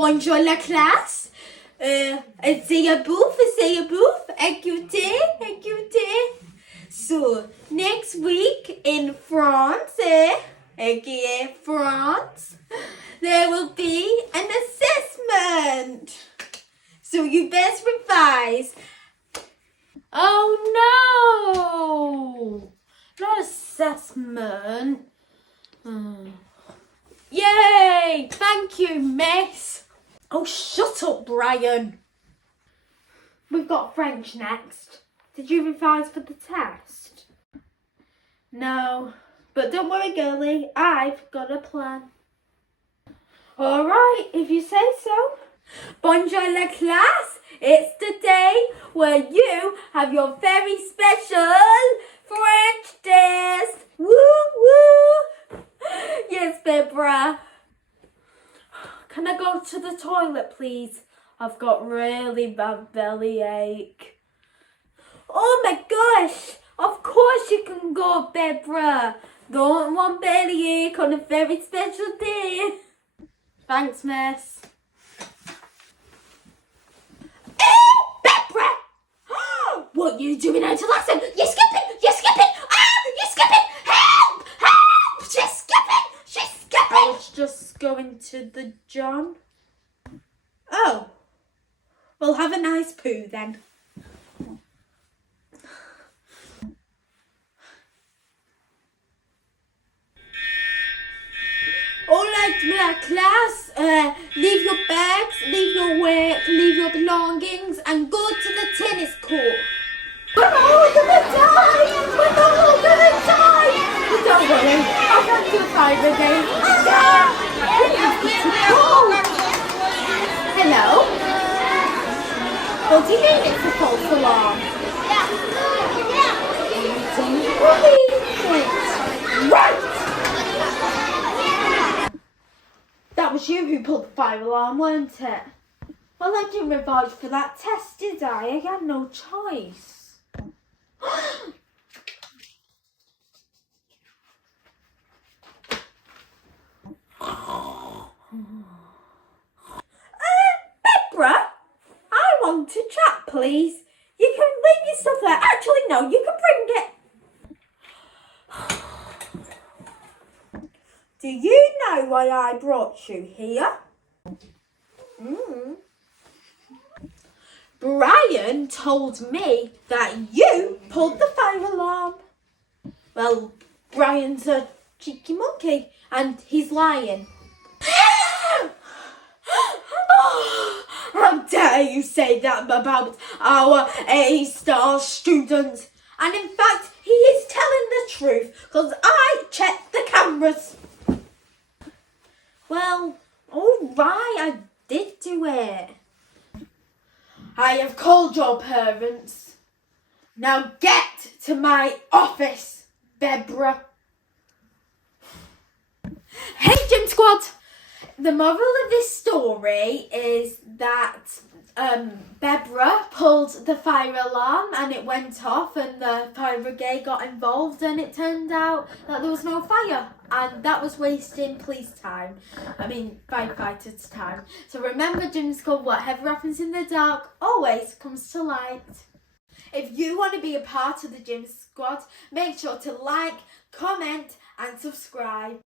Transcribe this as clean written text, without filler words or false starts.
bonjour la classe. C'est écoutez. So, next week in France, aka France, there will be an assessment. So you best revise. Oh no! Not assessment. Yay! Thank you, miss. Oh, shut up, Brian. We've got French next. Did you revise for the test? No. But don't worry, girlie. I've got a plan. All right, if you say so. Bonjour la classe. It's the day where you have your very special French test. Woo woo. Yes, Barbara. Can I go to the toilet, please? I've got really bad bellyache. Oh my gosh. Of course you can go, Barbara. Don't want bellyache on a very special day. Thanks, miss. Barbara! What are you doing out of lesson? You're skipping! You're skipping! Help! She's skipping! I was just going to the John. Oh. Well, have a nice poo then. All right, my class, leave your bags, leave your work, leave your belongings, and go to the tennis court. We're all gonna die! But don't worry, I'll run to a fire again. Hello? What do you mean it's a false alarm? Right! That was you who pulled the fire alarm, weren't it? Well, I didn't revise for that test, did I? I had no choice. Barbara, I want to chat, please. You can leave your stuff there. Actually, no, you can bring it. Do you know why I brought you here? Brian told me that you pulled the fire alarm. Well, Brian's a cheeky monkey and he's lying. How dare you say that about our A-star student? And in fact, he is telling the truth because I checked the cameras. Well, all right, I did do it. I have called your parents. Now get to my office, Barbara. Hey, Gym Squad! The moral of this story is that Barbara pulled the fire alarm and it went off and the fire brigade got involved and it turned out that there was no fire and that was wasting firefighters' time. So remember, Gym Squad, whatever happens in the dark always comes to light. If you want to be a part of the Gym Squad, make sure to like, comment and subscribe.